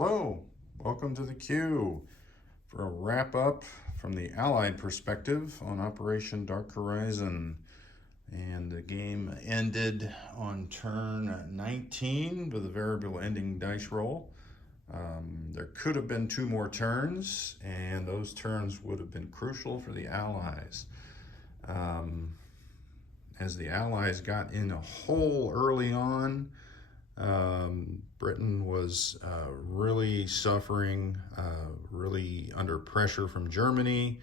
Hello, welcome to the Q for a wrap up from the Allied perspective on Operation Dark Horizon. And the game ended on turn 19 with a variable ending dice roll. There could have been two more turns, and those turns would have been crucial for the Allies. As the Allies got in a hole early on, Britain was really suffering, really under pressure from Germany.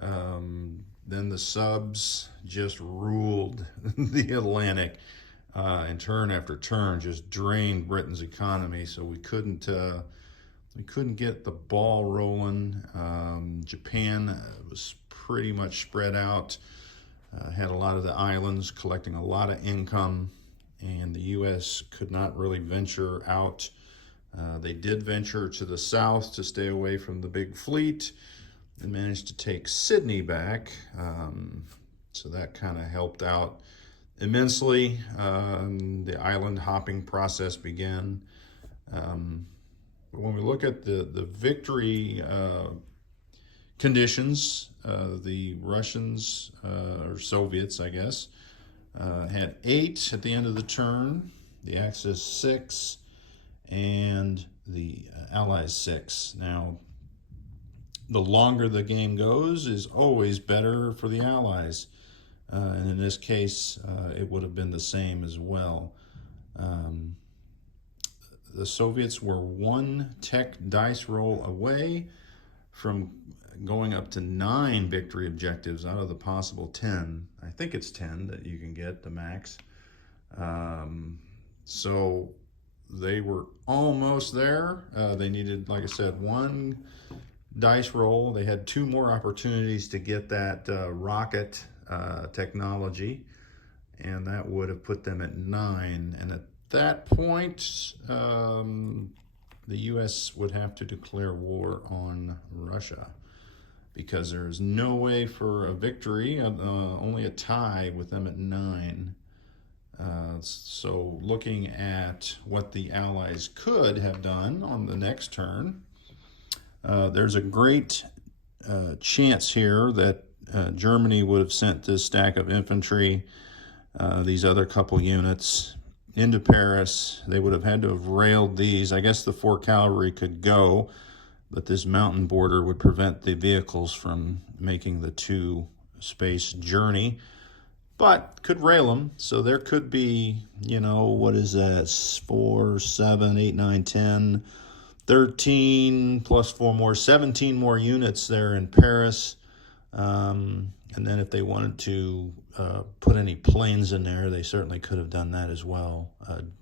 Then the subs just ruled the Atlantic, and turn after turn just drained Britain's economy. So we couldn't get the ball rolling. Japan was pretty much spread out, had a lot of the islands collecting a lot of income, and the U.S. could not really venture out. They did venture to the south to stay away from the big fleet and managed to take Sydney back. So that kind of helped out immensely. The island hopping process began. But when we look at the victory conditions, the Russians, or Soviets, I guess, had 8 at the end of the turn, the Axis 6, and the Allies 6. Now, the longer the game goes is always better for the Allies. And in this case, it would have been the same as well. The Soviets were 1 tech dice roll away from going up to 9 victory objectives out of the possible 10. I think it's 10 that you can get, the max. So they were almost there. They needed, like I said, 1 dice roll. They had 2 more opportunities to get that rocket technology, and that would have put them at 9. And at that point, the U.S. would have to declare war on Russia, because there's no way for a victory, only a tie with them at 9. So looking at what the Allies could have done on the next turn, there's a great chance here that Germany would have sent this stack of infantry, these other couple units, into Paris. They would have had to have railed these. I guess the 4 cavalry could go, but this mountain border would prevent the vehicles from making the 2-space journey, but could rail them. So there could be, what is that, 4, 7, 8, 9, 10, 13 plus 4 more, 17 more units there in Paris. And then if they wanted to put any planes in there, they certainly could have done that as well,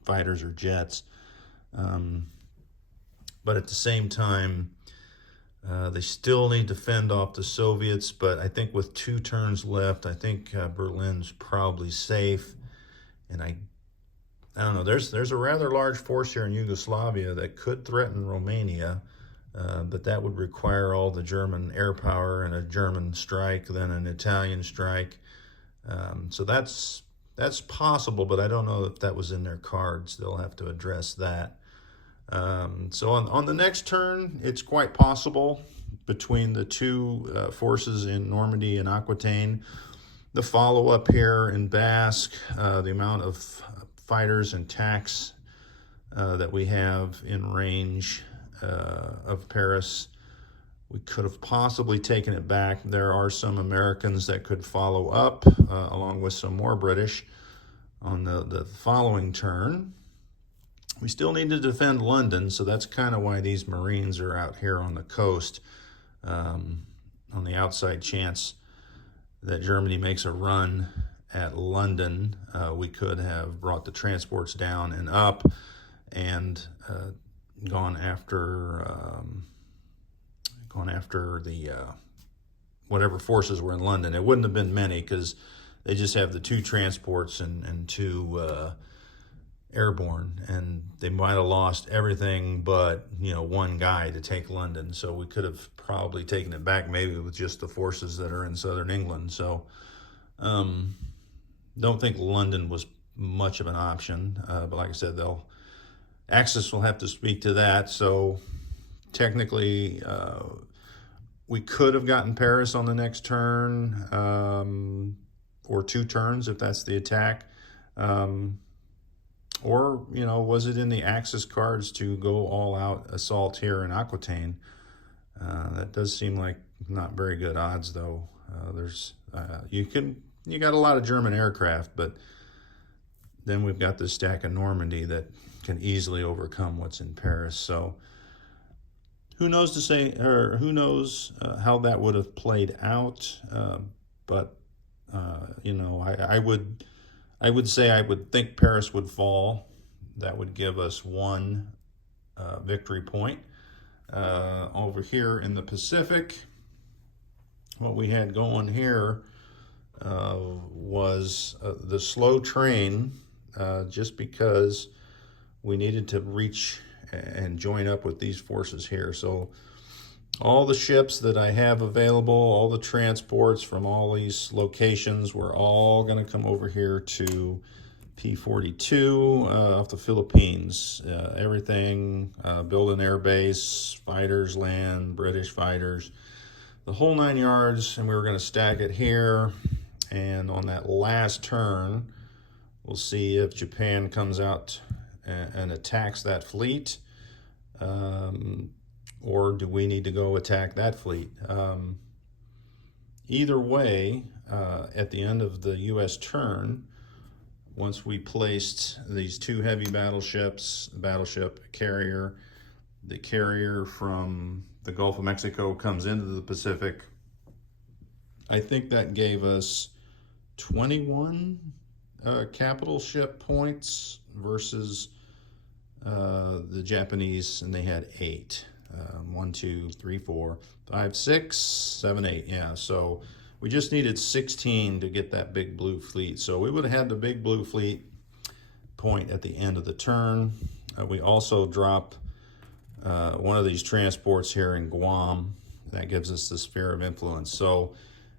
fighters or jets. But at the same time, they still need to fend off the Soviets. But I think with 2 turns left, I think Berlin's probably safe. And I don't know, there's a rather large force here in Yugoslavia that could threaten Romania, but that would require all the German air power and a German strike, then an Italian strike. So that's possible, but I don't know if that was in their cards. They'll have to address that. So on the next turn, it's quite possible between the 2 forces in Normandy and Aquitaine. The follow-up here in Basque, the amount of fighters and tanks that we have in range of Paris, we could have possibly taken it back. There are some Americans that could follow up, along with some more British, on the following turn. We still need to defend London, so that's kind of why these Marines are out here on the coast, on the outside chance that Germany makes a run at London. We could have brought the transports down and up and gone after the whatever forces were in London. It wouldn't have been many, because they just have the 2 transports and 2 airborne, and they might have lost everything but 1 guy to take London. So we could have probably taken it back, maybe with just the forces that are in southern England. So don't think London was much of an option, but like I said, they'll Axis will have to speak to that. So technically, we could have gotten Paris on the next turn, or 2 turns if that's the attack. Or, was it in the Axis cards to go all out assault here in Aquitaine? That does seem like not very good odds, though. You got a lot of German aircraft, but then we've got this stack of Normandy that can easily overcome what's in Paris. So who knows how that would have played out? But I would say I would think Paris would fall. That would give us 1 victory point. Over here in the Pacific, what we had going here was the slow train, just because we needed to reach and join up with these forces here. So all the ships that I have available, all the transports from all these locations, were all going to come over here to P-42 off the Philippines. Everything, build an air base, fighters land, British fighters, the whole 9 yards, and we were going to stack it here. And on that last turn, we'll see if Japan comes out and attacks that fleet, or do we need to go attack that fleet? Either way, at the end of the U.S. turn, once we placed these 2 heavy battleships, the battleship carrier, the carrier from the Gulf of Mexico comes into the Pacific, I think that gave us 21 capital ship points versus the Japanese, and they had 8. 1, 2, 3, 4, 5, 6, 7, 8. Yeah, so we just needed 16 to get that big blue fleet. So we would have had the big blue fleet point at the end of the turn. We also drop one of these transports here in Guam. That gives us the sphere of influence. So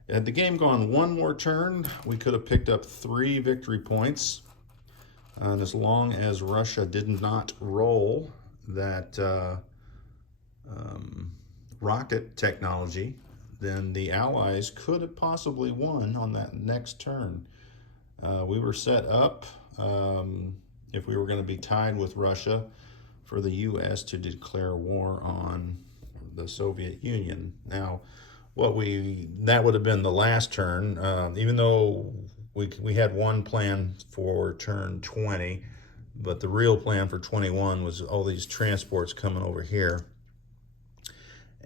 had the game gone 1 more turn, we could have picked up 3 victory points. And as long as Russia did not roll that rocket technology, then the Allies could have possibly won on that next turn. We were set up, if we were going to be tied with Russia, for the U.S. to declare war on the Soviet Union. Now, that would have been the last turn, even though we had one plan for turn 20, but the real plan for 21 was all these transports coming over here.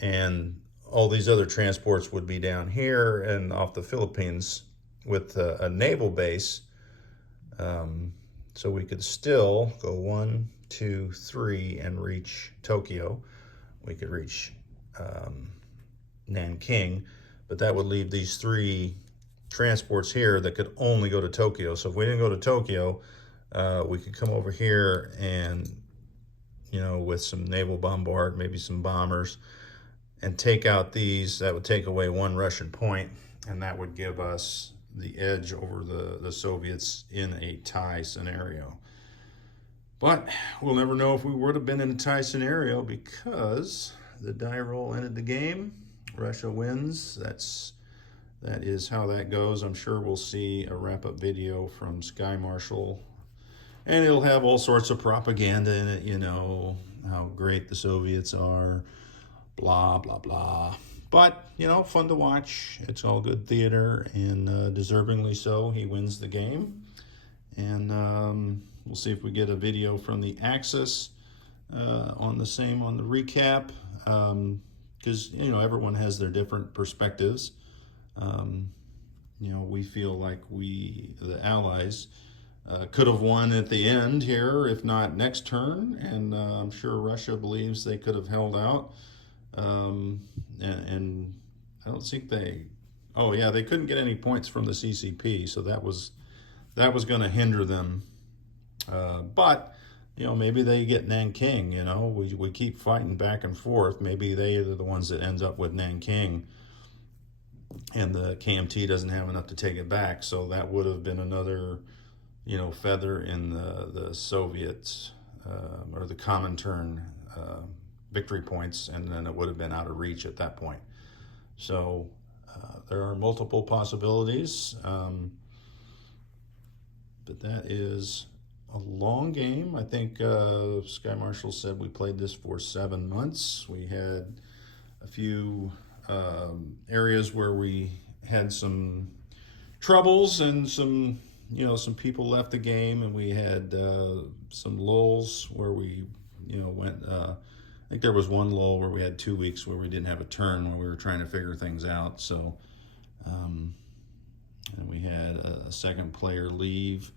And all these other transports would be down here and off the Philippines with a naval base. So we could still go 1, 2, 3 and reach Tokyo. We could reach Nanking, but that would leave these 3 transports here that could only go to Tokyo. So if we didn't go to Tokyo, we could come over here and, with some naval bombard, maybe some bombers, and take out these. That would take away 1 Russian point, and that would give us the edge over the Soviets in a tie scenario. But we'll never know if we would have been in a tie scenario, because the die roll ended the game. Russia wins. That is how that goes. I'm sure we'll see a wrap-up video from Sky Marshal, and it'll have all sorts of propaganda in it, how great the Soviets are, blah, blah, blah. But, fun to watch. It's all good theater, and deservingly so. He wins the game. And we'll see if we get a video from the Axis on the recap, because, everyone has their different perspectives. We feel like the Allies, could have won at the end here, if not next turn, and I'm sure Russia believes they could have held out. And I don't think they couldn't get any points from the CCP, so that was going to hinder them. But maybe they get Nanking. We keep fighting back and forth. Maybe they are the ones that end up with Nanking, and the KMT doesn't have enough to take it back. So that would have been another feather in the Soviets' or the common turn victory points, and then it would have been out of reach at that point. So there are multiple possibilities, but that is a long game. I think Sky Marshall said we played this for 7 months. We had a few areas where we had some troubles and some people left the game, and we had some lulls where we went. I think there was one lull where we had 2 weeks where we didn't have a turn, where we were trying to figure things out. So, and we had a second player leave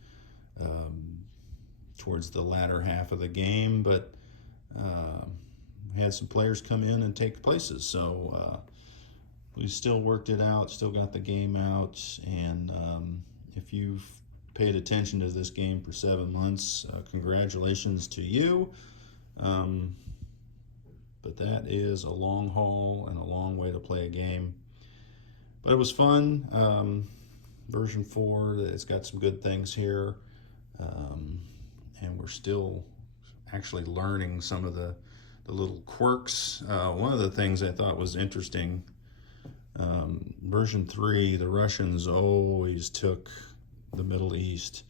towards the latter half of the game, but we had some players come in and take places. So we still worked it out, still got the game out. And if you've paid attention to this game for 7 months, congratulations to you. But that is a long haul and a long way to play a game. But it was fun. Version 4, it's got some good things here. And we're still actually learning some of the little quirks. One of the things I thought was interesting, version 3, the Russians always took the Middle East.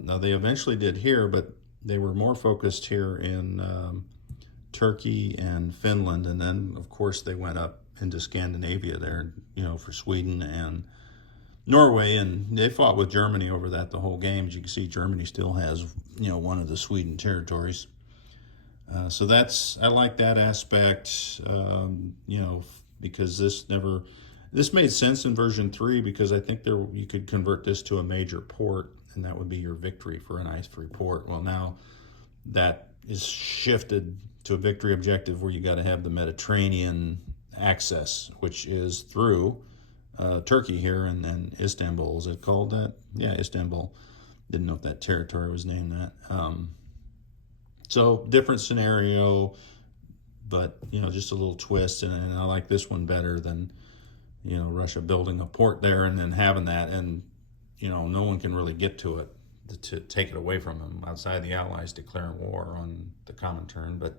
Now they eventually did here, but they were more focused here in Turkey and Finland, and then of course they went up into Scandinavia there, for Sweden and Norway, and they fought with Germany over that the whole game. As you can see, Germany still has one of the Sweden territories. So I like that aspect, because this made sense in version 3, because I think you could convert this to a major port, and that would be your victory for an ice-free port. Well, now that is shifted to a victory objective where you got to have the Mediterranean access, which is through Turkey here, and then Istanbul. Is it called that? Yeah, Istanbul. Didn't know if that territory was named that. So different scenario, but just a little twist, and I like this one better than Russia building a port there and then having that, and no one can really get to it to take it away from them outside the Allies declaring war on the common turn. But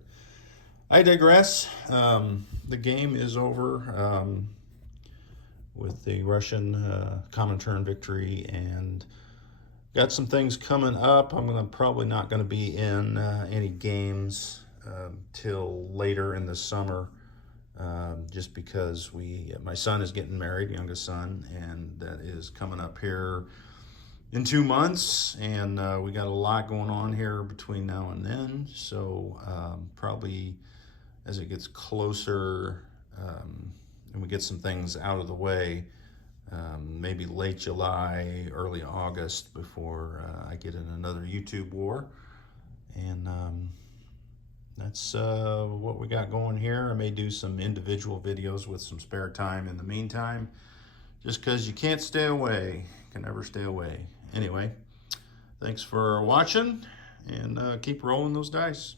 I digress. The game is over with the Russian common turn victory, and got some things coming up. I'm probably not going to be in any games till later in the summer, just because my son is getting married, youngest son, and that is coming up here in 2 months, and we got a lot going on here between now and then. So probably as it gets closer and we get some things out of the way, maybe late July, early August, before I get in another YouTube war. And that's what we got going here. I may do some individual videos with some spare time in the meantime, just because you can't stay away. You can never stay away. Anyway, thanks for watching, and keep rolling those dice.